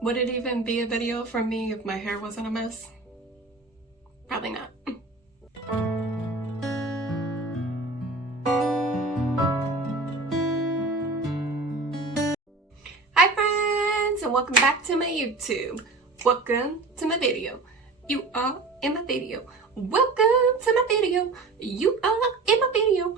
Would it even be a video from me if my hair wasn't a mess? Probably not. Hi friends, and welcome back to my YouTube. Welcome to my video. You are in my video. Welcome to my video. You are in my video.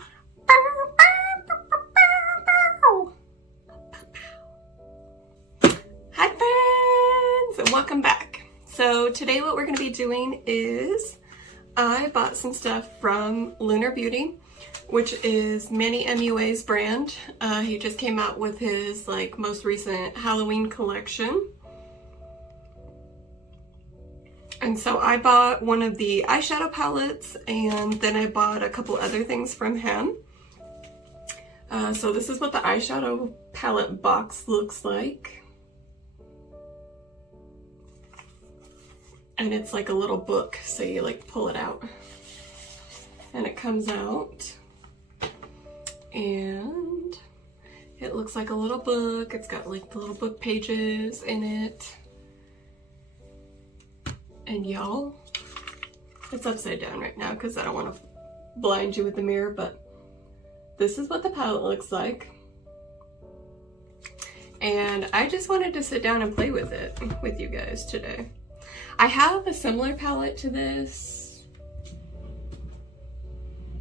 Hi friends, and welcome back. So today what we're going to be doing is I bought some stuff from Lunar Beauty, which is Manny MUA's brand. He just came out with his most recent Halloween collection. And so I bought one of the eyeshadow palettes, and then I bought a couple other things from him. So this is what the eyeshadow palette box looks like. And it's like a little book, so you pull it out. And it comes out. And it looks like a little book. It's got the little book pages in it. And y'all, it's upside down right now because I don't want to blind you with the mirror, but this is what the palette looks like. And I just wanted to sit down and play with it with you guys today. I have a similar palette to this.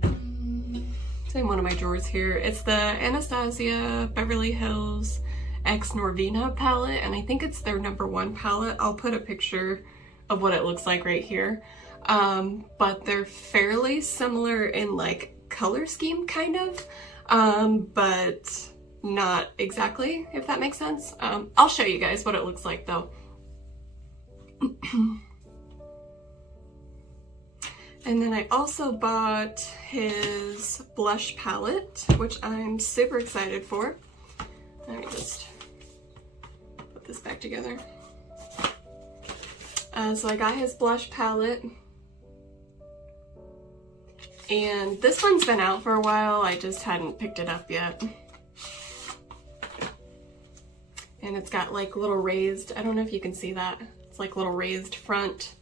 It's in one of my drawers here. It's the Anastasia Beverly Hills X Norvina palette, and I think it's their #1 palette. I'll put a picture of what it looks like right here. But they're fairly similar in color scheme kind of, but not exactly, if that makes sense. I'll show you guys what it looks like though. And then I also bought his blush palette, which I'm super excited for. Let me just put this back together. So I got his blush palette, and this one's been out for a while. I just hadn't picked it up yet. And it's got little raised, I don't know if you can see that. It's little raised front,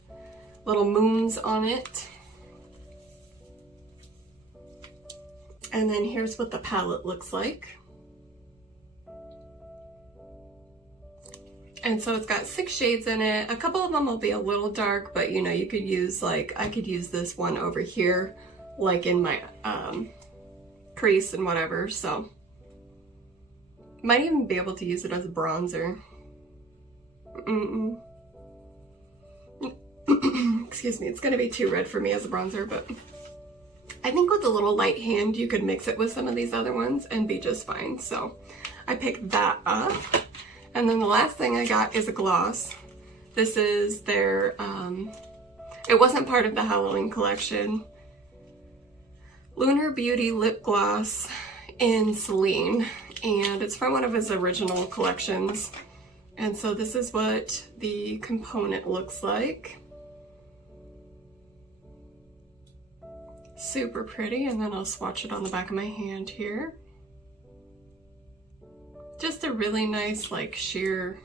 little moons on it. And then here's what the palette looks like. And so it's got 6 shades in it. A couple of them will be a little dark, but you know, you could use I could use this one over here, in my crease and whatever, so. Might even be able to use it as a bronzer. Excuse me, it's gonna be too red for me as a bronzer, but I think with a little light hand, you could mix it with some of these other ones and be just fine. So I picked that up. And then the last thing I got is a gloss. This is their, it wasn't part of the Halloween collection. Lunar Beauty lip gloss in Selene. And it's from one of his original collections. And so this is what the component looks like. Super pretty, and then I'll swatch it on the back of my hand here. Just a really nice, sheer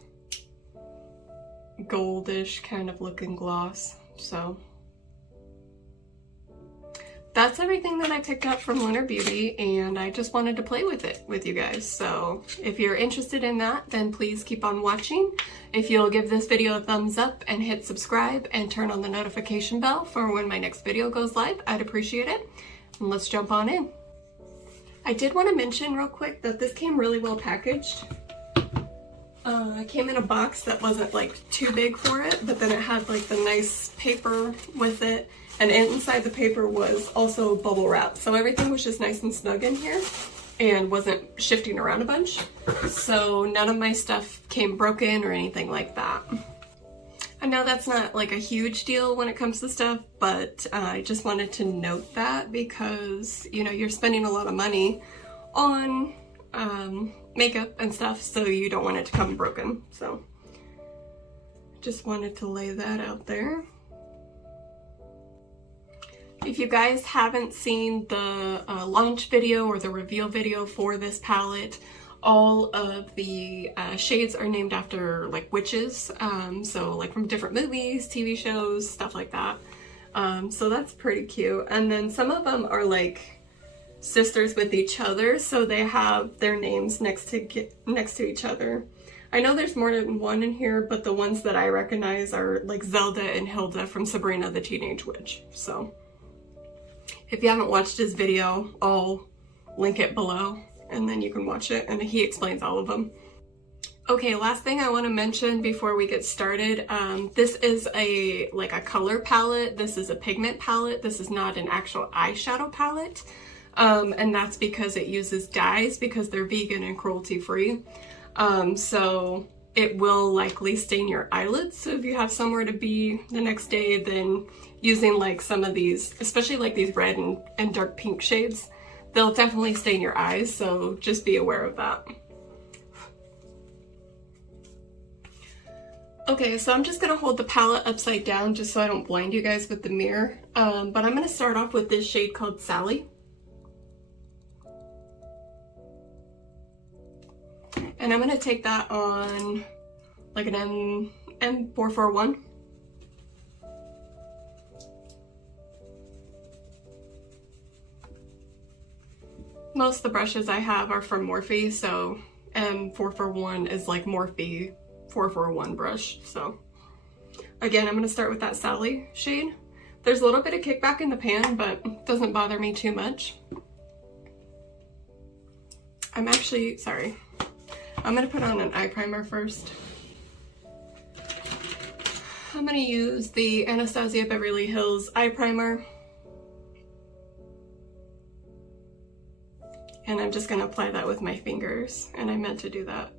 goldish kind of looking gloss. So that's everything that I picked up from Lunar Beauty, and I just wanted to play with it with you guys. So if you're interested in that, then please keep on watching. If you'll give this video a thumbs up and hit subscribe and turn on the notification bell for when my next video goes live, I'd appreciate it. And let's jump on in. I did want to mention real quick that this came really well packaged. It came in a box that wasn't too big for it, but then it had the nice paper with it, and inside the paper was also bubble wrap. So everything was just nice and snug in here and wasn't shifting around a bunch. So none of my stuff came broken or anything like that. I know that's not a huge deal when it comes to stuff, but I just wanted to note that because, you know, you're spending a lot of money on makeup and stuff, so you don't want it to come broken. So just wanted to lay that out there. If you guys haven't seen the launch video or the reveal video for this palette, all of the shades are named after like witches, so like from different movies, TV shows, stuff like that. So that's pretty cute. And then some of them are like sisters with each other, so they have their names next to each other. I know there's more than one in here, but the ones that I recognize are like Zelda and Hilda from Sabrina the Teenage Witch. So if you haven't watched his video, I'll link it below and then you can watch it, and he explains all of them. Okay, last thing I want to mention before we get started, this is like a color palette. This is a pigment palette. This is not an actual eyeshadow palette. And that's because it uses dyes, because they're vegan and cruelty free. So it will likely stain your eyelids. So if you have somewhere to be the next day, then using like some of these, especially like these red and dark pink shades, they'll definitely stain your eyes. So just be aware of that. Okay, so I'm just gonna hold the palette upside down just so I don't blind you guys with the mirror. But I'm gonna start off with this shade called Sally. And I'm gonna take that on like an M441. Most of the brushes I have are from Morphe, so M441 is like Morphe 441 brush. So again, I'm gonna start with that Sally shade. There's a little bit of kickback in the pan, but it doesn't bother me too much. I'm gonna put on an eye primer first. I'm gonna use the Anastasia Beverly Hills eye primer. And I'm just gonna apply that with my fingers. And I meant to do that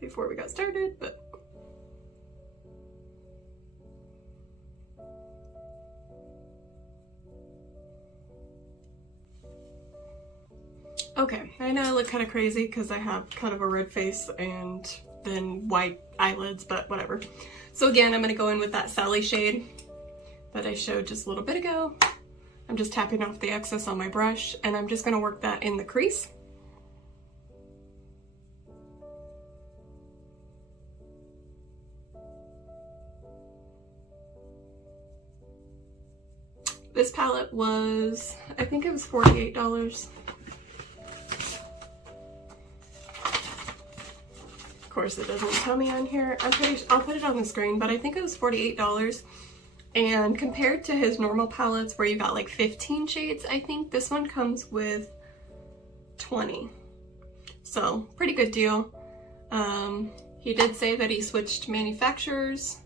before we got started, but. Okay, I know I look kind of crazy because I have kind of a red face and then white eyelids, but whatever. So again, I'm going to go in with that Sally shade that I showed just a little bit ago. I'm just tapping off the excess on my brush, and I'm just going to work that in the crease. This palette was, I think it was $48. Of course, it doesn't tell me on here. I'll put it on the screen, but I think it was $48. And compared to his normal palettes where you got like 15 shades, I think this one comes with 20. So pretty good deal. He did say that he switched manufacturers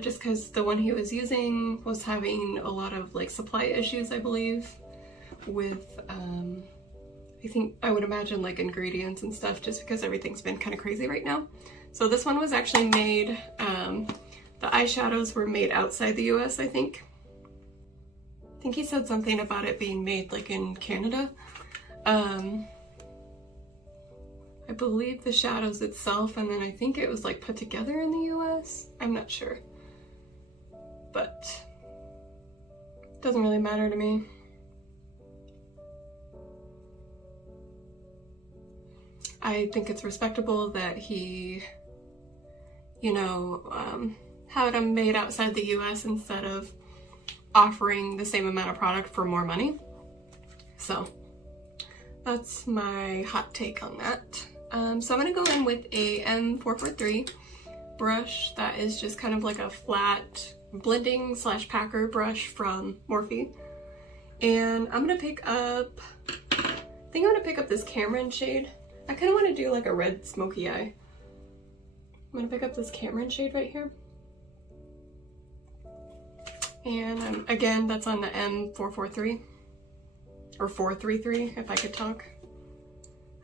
just because the one he was using was having a lot of like supply issues, I believe, with I would imagine like ingredients and stuff, just because everything's been kind of crazy right now. So this one was actually made, the eyeshadows were made outside the US, I think. I think he said something about it being made like in Canada. I believe the shadows itself, and then I think it was like put together in the US. I'm not sure. But it doesn't really matter to me. I think it's respectable that he, you know, had them made outside the US instead of offering the same amount of product for more money. So that's my hot take on that. So I'm gonna go in with a M443 brush that is just kind of like a flat blending / packer brush from Morphe. And I'm gonna pick up, I think I'm gonna pick up this Camryn shade. I kind of want to do like a red smoky eye. I'm gonna pick up this Camryn shade right here. And again, that's on the M443 or 433 if I could talk.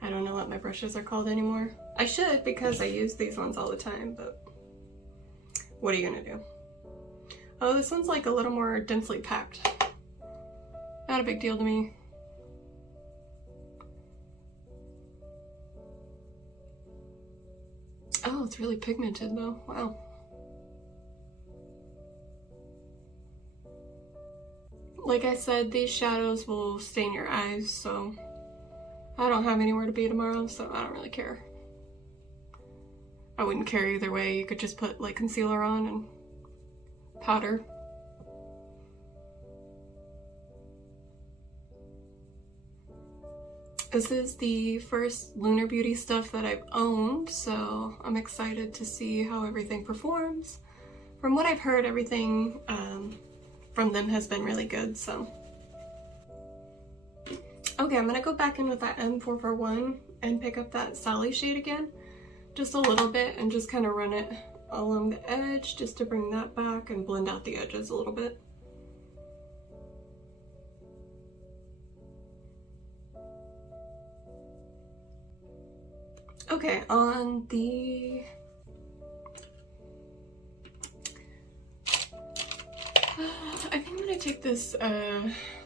I don't know what my brushes are called anymore. I should, because I use these ones all the time, but what are you gonna do? Oh, this one's like a little more densely packed. Not a big deal to me. Oh, it's really pigmented though. Wow. Like I said, these shadows will stain your eyes, so I don't have anywhere to be tomorrow, so I don't really care. I wouldn't care either way. You could just put like concealer on and powder. This is the first Lunar Beauty stuff that I've owned, so I'm excited to see how everything performs. From what I've heard, everything from them has been really good, so. Okay, I'm gonna go back in with that M441 and pick up that Sally shade again, just a little bit, and just kind of run it along the edge just to bring that back and blend out the edges a little bit. Okay, on the I think I'm gonna take this,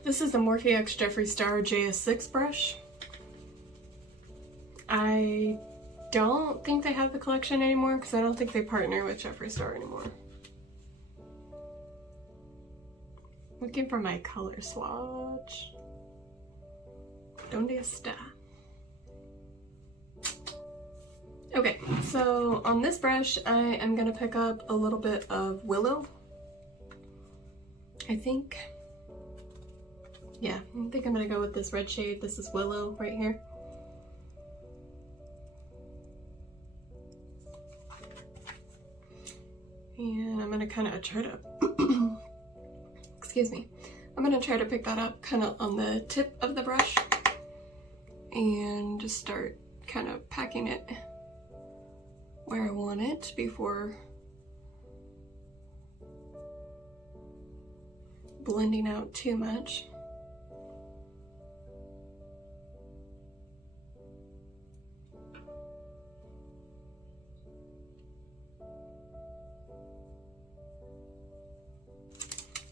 this is the Morphe X Jeffree Star JS6 brush. I don't think they have the collection anymore because I don't think they partner with Jeffree Star anymore. Looking for my color swatch. Donde está? Okay, so on this brush, I am gonna pick up a little bit of Willow. I think I'm gonna go with this red shade. This is Willow right here. And I'm gonna kind of try to, excuse me, I'm gonna try to pick that up kind of on the tip of the brush and just start kind of packing it where I want it before blending out too much.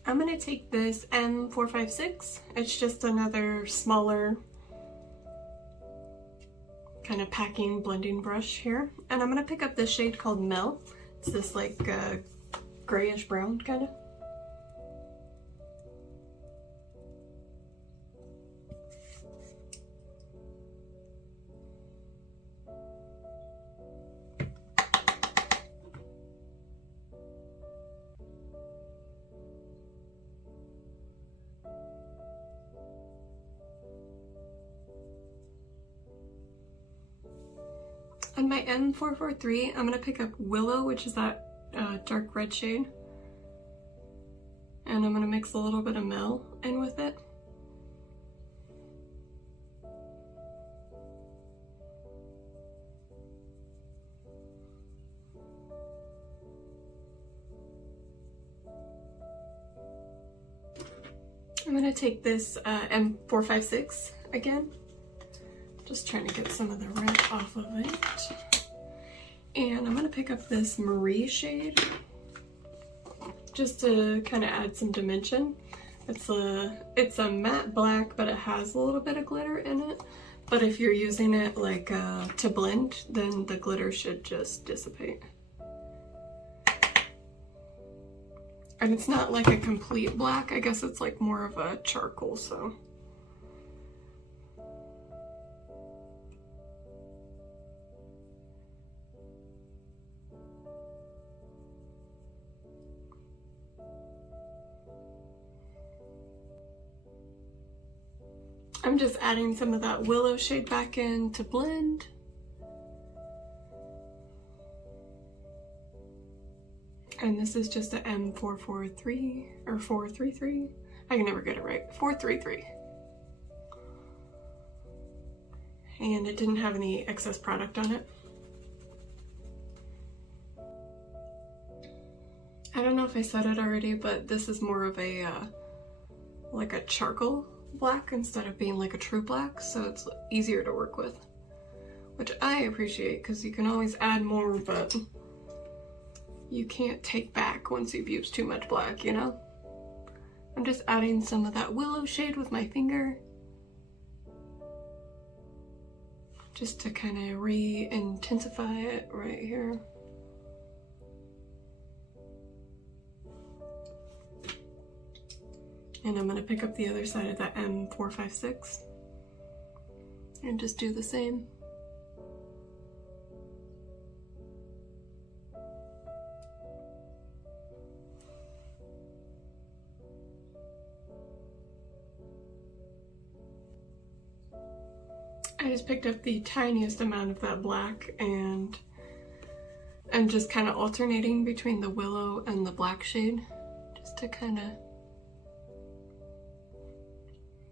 I'm gonna take this M456. It's just another smaller kind of packing blending brush here. And I'm gonna pick up this shade called Mel. It's this like grayish brown kind of. On my M443, I'm gonna pick up Willow, which is that dark red shade. And I'm gonna mix a little bit of Mel in with it. I'm gonna take this M456 again. Just trying to get some of the red off of it. And I'm gonna pick up this Marie shade just to kind of add some dimension. It's a matte black, but it has a little bit of glitter in it. But if you're using it like to blend, then the glitter should just dissipate. And it's not like a complete black, I guess it's like more of a charcoal, so. I'm just adding some of that Willow shade back in to blend. And this is just a M443 or 433. I can never get it right. 433. And it didn't have any excess product on it. I don't know if I said it already, but this is more of a like a charcoal black instead of being like a true black, so it's easier to work with, which I appreciate because you can always add more, but you can't take back once you've used too much black, you know? I'm just adding some of that Willow shade with my finger just to kind of re-intensify it right here. And I'm gonna pick up the other side of that M456 And just do the same. I just picked up the tiniest amount of that black and I'm just kind of alternating between the Willow and the black shade just to kind of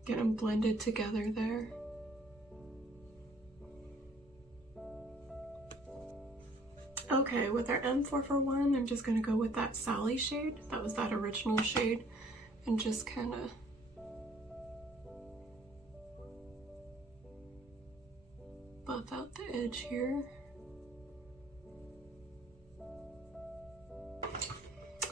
get them blended together there. Okay, with our M441, I'm just going to go with that Sally shade. That was that original shade. And just kind of buff out the edge here.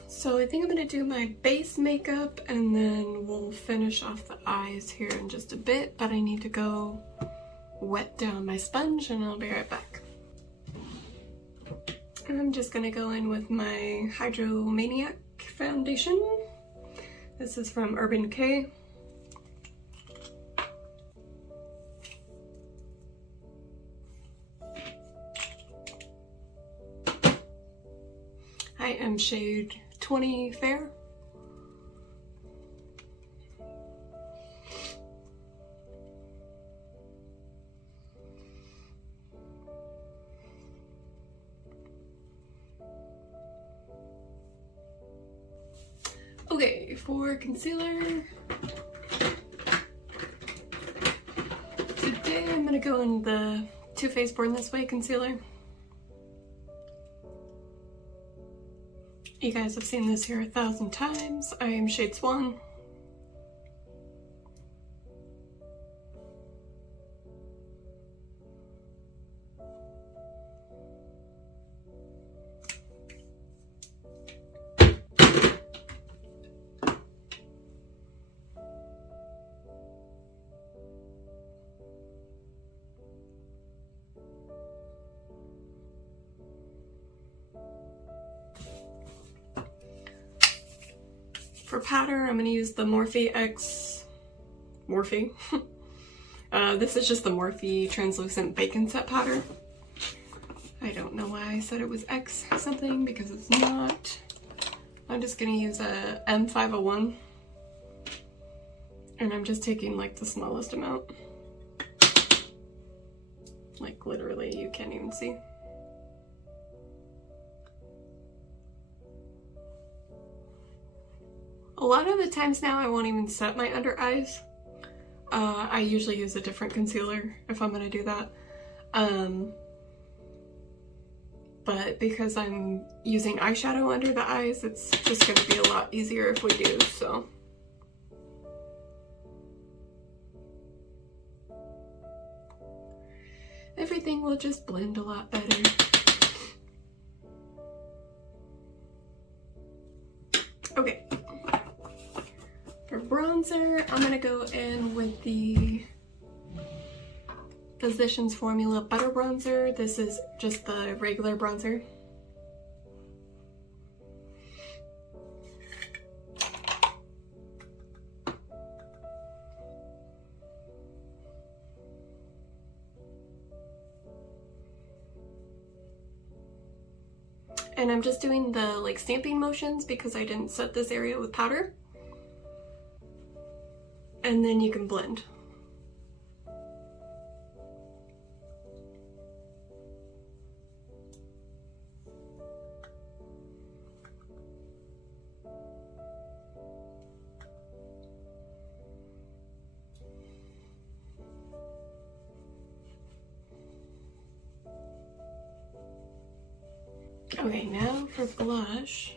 So I think I'm going to do my base makeup and then we'll finish off the eyes here in just a bit, but I need to go wet down my sponge and I'll be right back. And I'm just going to go in with my Hydromaniac foundation. This is from Urban Decay. I am shade 20 Fair. Okay, for concealer, today I'm gonna go in the Too Faced Born This Way concealer. You guys have seen this here 1,000 times. I am shade Swan. For powder, I'm going to use the Morphe X... Morphe? This is just the Morphe Translucent Bacon Set powder. I don't know why I said it was X something, because it's not. I'm just going to use a M501. And I'm just taking like the smallest amount. Like literally, you can't even see. A lot of the times now I won't even set my under eyes. I usually use a different concealer if I'm gonna do that. But because I'm using eyeshadow under the eyes, it's just gonna be a lot easier if we do, so. Everything will just blend a lot better. Okay. For bronzer, I'm gonna go in with the Physicians Formula Butter Bronzer. This is just the regular bronzer. And I'm just doing the like stamping motions because I didn't set this area with powder. And then you can blend. Okay, now for blush.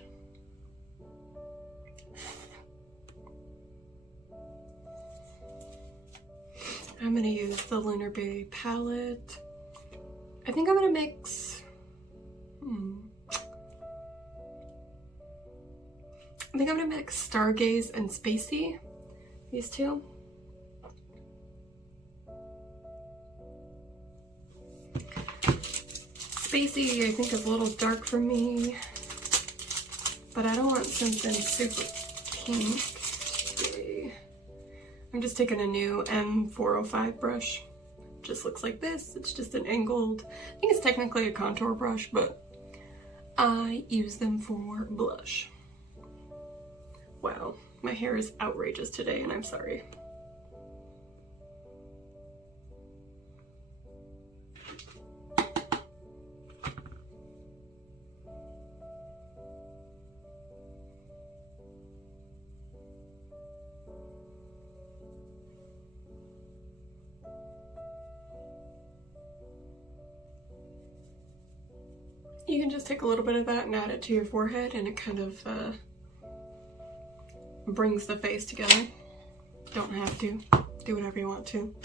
I'm gonna use the Lunar Beauty palette. I think I'm gonna mix, I think I'm gonna mix Stargaze and Spacey, these two. Spacey I think is a little dark for me, but I don't want something super pink. I'm just taking a new M405 brush, just looks like this. It's just an angled, I think it's technically a contour brush, but I use them for blush. Wow, my hair is outrageous today and I'm sorry. You can just take a little bit of that and add it to your forehead, and it kind of brings the face together. Don't have to. Do whatever you want to.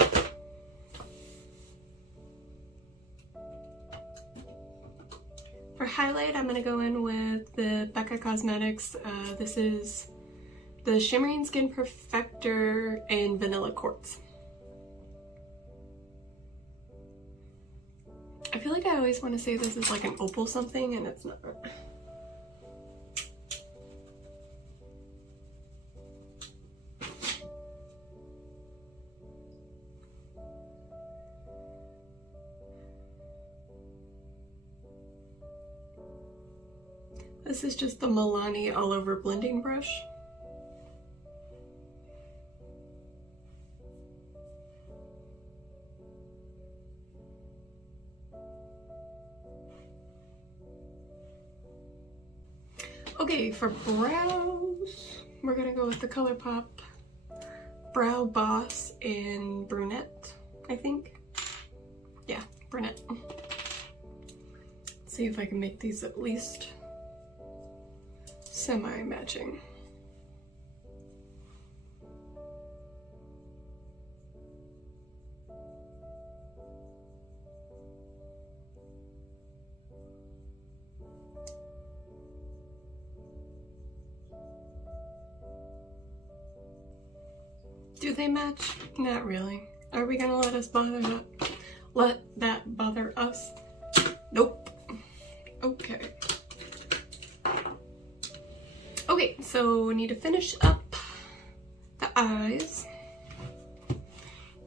For highlight, I'm going to go in with the Becca Cosmetics. This is the Shimmering Skin Perfector in Vanilla Quartz. I feel like I always want to say this is like an Opal something, and it's not. This is just the Milani All Over Blending Brush. Okay, for brows, we're gonna go with the Colourpop Brow Boss in Brunette, I think. Yeah, Brunette. Let's see if I can make these at least semi-matching. Do they match? Not really. Are we gonna let that bother us? Nope. Okay. Okay, so we need to finish up the eyes.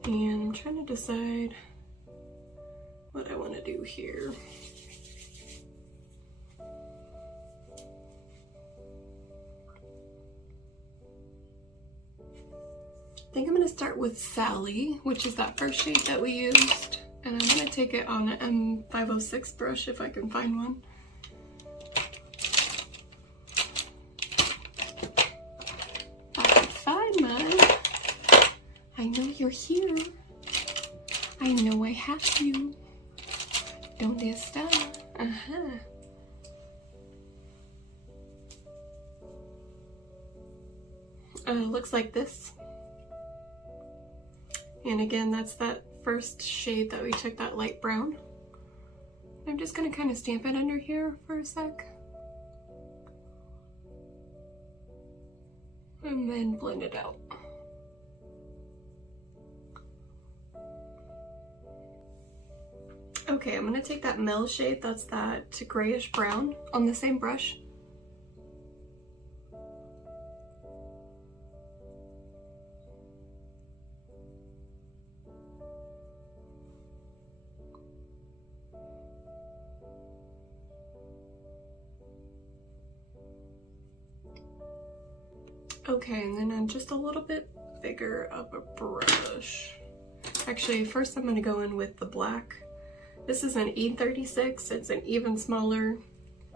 And I'm trying to decide what I want to do here. I think I'm going to start with Sally, which is that first shade that we used. And I'm going to take it on an M506 brush if I can find one. If I can find mine. I know you're here. I know I have you. Donde está? Uh-huh. Looks like this. And again, that's that first shade that we took, that light brown. I'm just gonna kind of stamp it under here for a sec. And then blend it out. Okay, I'm gonna take that Mel shade, that's that grayish brown, on the same brush. Okay, and then on just a little bit bigger of a brush. Actually, first I'm going to go in with the black. This is an E36. It's an even smaller,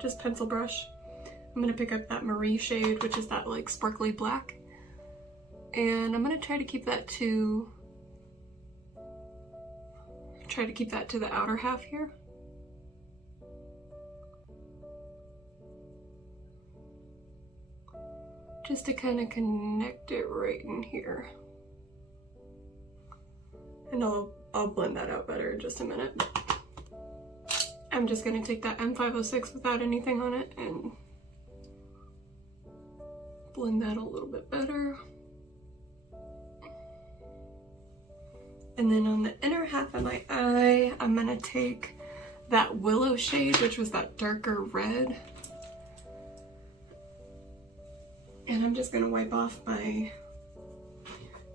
just pencil brush. I'm going to pick up that Marie shade, which is that like sparkly black. And I'm going to try to keep that to the outer half here. Just to kind of connect it right in here. And I'll blend that out better in just a minute. I'm just gonna take that M506 without anything on it and blend that a little bit better. And then on the inner half of my eye, I'm gonna take that Willow shade, which was that darker red. And I'm just gonna wipe off my,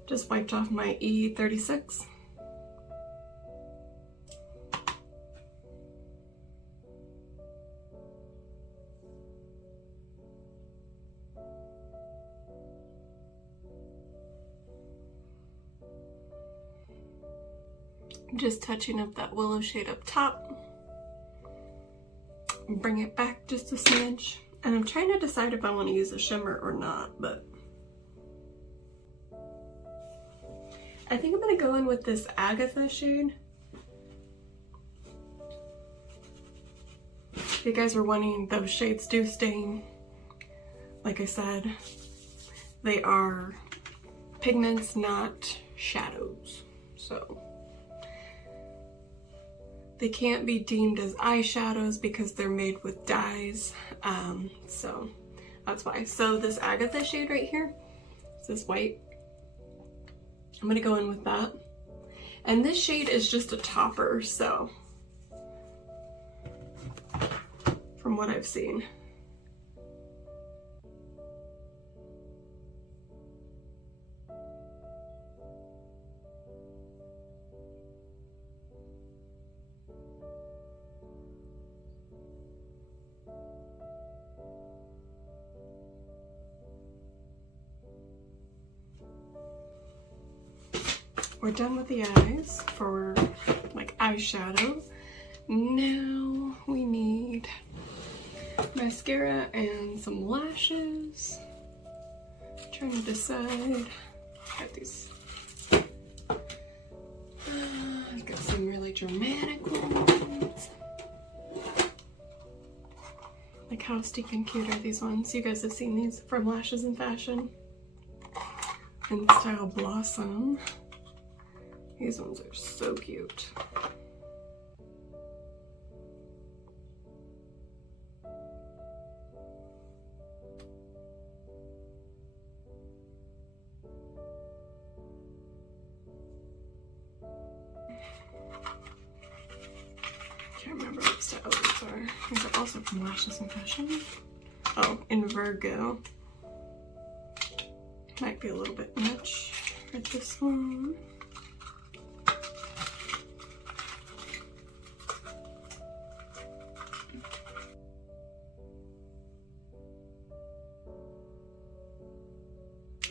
just wiped off my E36. Just touching up that Willow shade up top. Bring it back just a smidge. And I'm trying to decide if I want to use a shimmer or not, but I think I'm going to go in with this Agatha shade. If you guys were wanting, those shades do stain. Like I said, they are pigments, not shadows. So they can't be deemed as eyeshadows because they're made with dyes. So that's why. So this Agatha shade right here, it's this white. I'm gonna go in with that. And this shade is just a topper, so from what I've seen. We're done with the eyes for like eyeshadow. Now we need mascara and some lashes. I'm trying to decide. Got these. I've got some really dramatic ones. Like how stinking cute are these ones? You guys have seen these from Lashes in Fashion. In the style Blossom. These ones are so cute. Can't remember what style these are. These are also from Lashes in Fashion. Oh, in Virgo. Might be a little bit much for this one.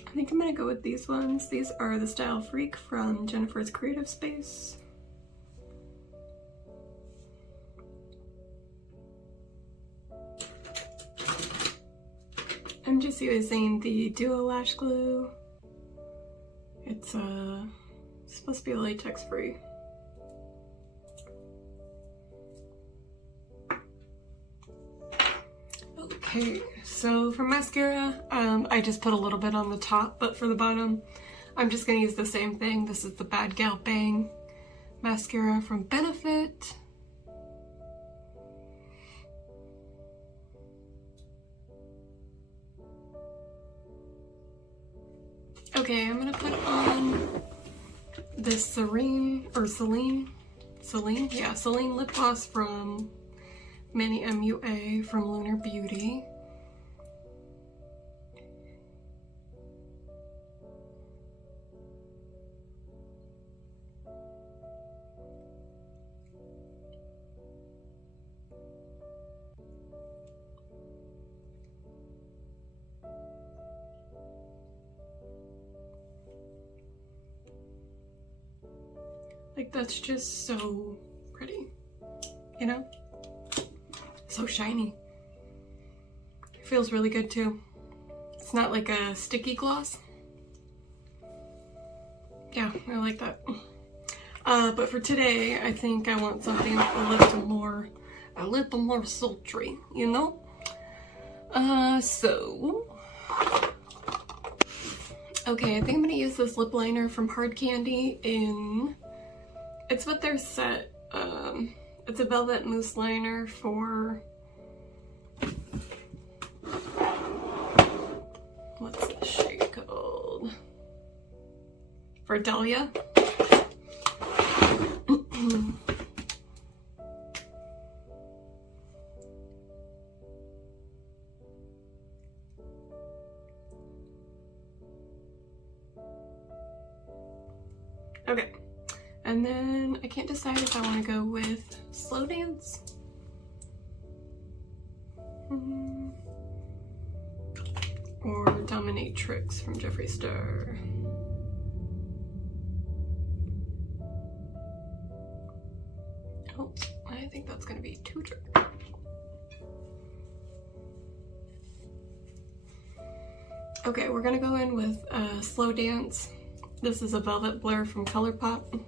I think I'm gonna go with these ones. These are the Style Freak from Jenniferscreativespace. I'm just using the Duo Lash Glue. It's supposed to be latex free. Okay, so for mascara, I just put a little bit on the top, but for the bottom, I'm just gonna use the same thing. This is the BadGal Bang mascara from Benefit. Okay, I'm gonna put on this Selene lip gloss from Mini MUA from Lunar Beauty. Like, that's just so pretty, you know? So shiny. It feels really good too. It's not like a sticky gloss. Yeah, I like that. But for today, I think I want something a little more sultry, you know? Okay, I think I'm gonna use this lip liner from Hard Candy in, it's what their set, it's a velvet mousse liner for, what's this shade called? For Dahlia. Okay. And then I can't decide if I want to go with Slow Dance or Dominatrix from Jeffree Star. think that's going to be too dark. Okay, we're going to go in with Slow Dance. This is a Velvet Blur from Colourpop.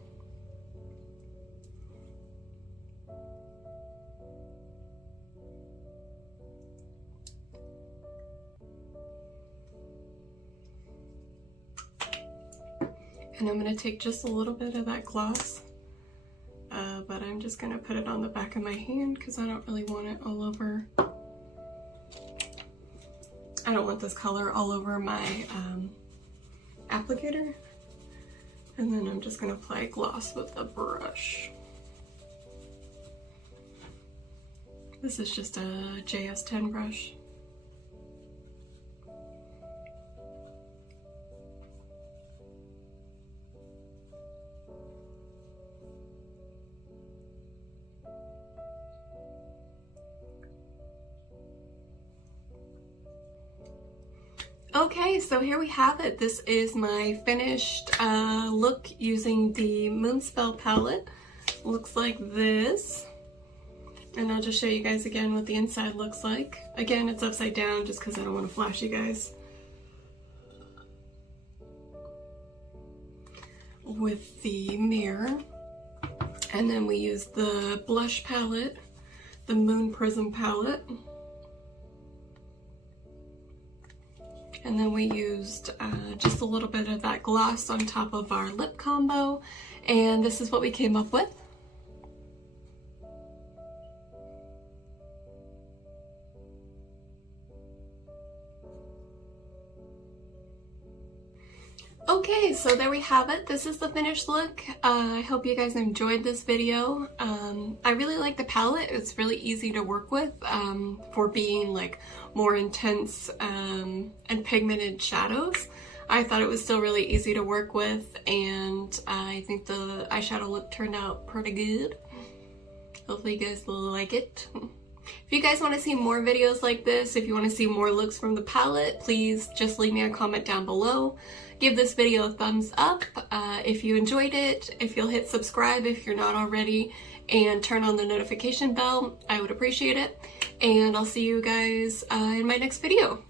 And I'm going to take just a little bit of that gloss, but I'm just going to put it on the back of my hand because I don't really want it all over. I don't want this color all over my applicator. And then I'm just going to apply gloss with a brush. This is just a JS10 brush. Okay, so here we have it. This is my finished look using the Moonspell palette. Looks like this. And I'll just show you guys again what the inside looks like. Again, it's upside down just because I don't want to flash you guys. With the mirror. And then we use the blush palette, the Moon Prism palette. And then we used just a little bit of that gloss on top of our lip combo. And this is what we came up with. Okay, so there we have it. This is the finished look. I hope you guys enjoyed this video. I really like the palette. It's really easy to work with for being like more intense and pigmented shadows. I thought it was still really easy to work with, and I think the eyeshadow look turned out pretty good. Hopefully you guys like it. If you guys want to see more videos like this, if you want to see more looks from the palette, please just leave me a comment down below. Give this video a thumbs up if you enjoyed it, if you'll hit subscribe if you're not already, and turn on the notification bell. I would appreciate it. And I'll see you guys in my next video.